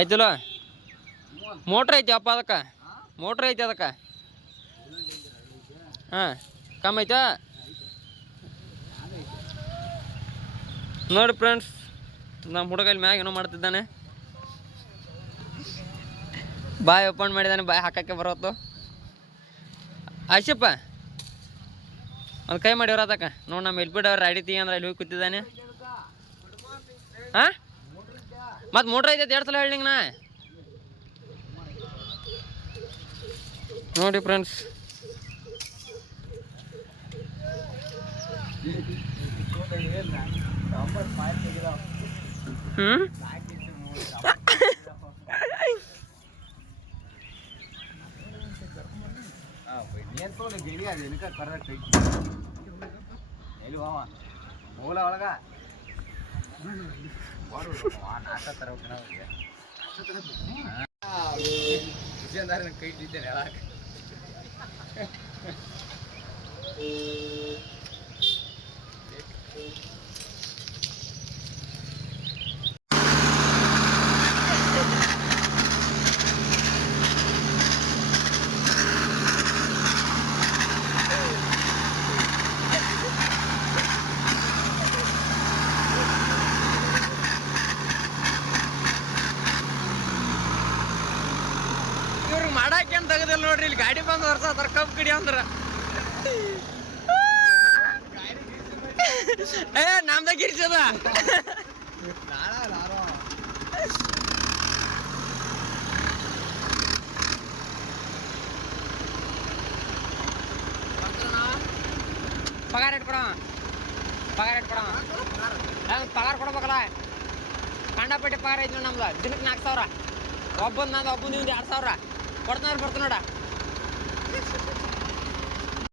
ಐತಿಲ್ಲ motor ಐತಿ ಅಪ್ಪ ಅದಕ್ಕೆ ಮೋಟ್ರ್ ಐತಿ ಅದಕ್ಕೆ ಹಾಂ ಕಮ್ಮಿ ಐತಾ ನೋಡಿ ಫ್ರೆಂಡ್ಸ್ ನಮ್ಮ ಹುಡುಗ ಇಲ್ಲಿ ಮ್ಯಾಗ ಏನೋ ಮಾಡ್ತಿದ್ದಾನೆ ಬಾಯ್ ಓಪನ್ ಮಾಡಿದ್ದಾನೆ ಬಾಯ್ ಹಾಕಕ್ಕೆ ಬರೋತ್ತು ಆಯ್ಸಪ್ಪ ಒಂದು ಕೈ ಮಾಡಿ ಬರೋತಕ್ಕ ನೋಡಿ ನಮ್ಮ ಎಲ್ಪಿಡ್ ಅವ್ರು ರಾಡಿ ಅಂದ್ರೆ ಅಲ್ಲಿ ಹೋಗಿ ಕೂತಿದ್ದಾನೆ ಹಾಂ ಮತ್ತು ಮೋಟ್ರ್ ಐತೆ 2 ಸಲ ಹೇಳಿಂಗ್ ನಾ ನೋಡಿ ಫ್ರೆಂಡ್ಸ್ ಕೈ ಇದ್ದೇನೆ ಇವ್ರಿಗೆ ಮಾಡಾಕೇನು ತೆಗದಿಲ್ಲ ನೋಡ್ರಿ ಇಲ್ಲಿ ಗಾಡಿ ಬಂದು ವರ್ಷ ಕಬ್ಬು ಗಿಡಿ ಅಂದ್ರ ಏ ನಮ್ದ ಗಿರ್ಸದ ಪಗಾರ ಇಟ್ಕೊಡ ಪಗಾರ ಕೊಡ್ಬೇಕಲ್ಲ ಕಂಡಪಟ್ಟಿ ಪಗಾರ ಐತಿ ನಮ್ದು ದಿನಕ್ಕೆ 4,000 ಒಬ್ಬಂದು ನಂದು ಒಬ್ಬಂದು 2,000 ಕೊಡ್ತಾರ ಬರ್ತಾನ ನೋಡ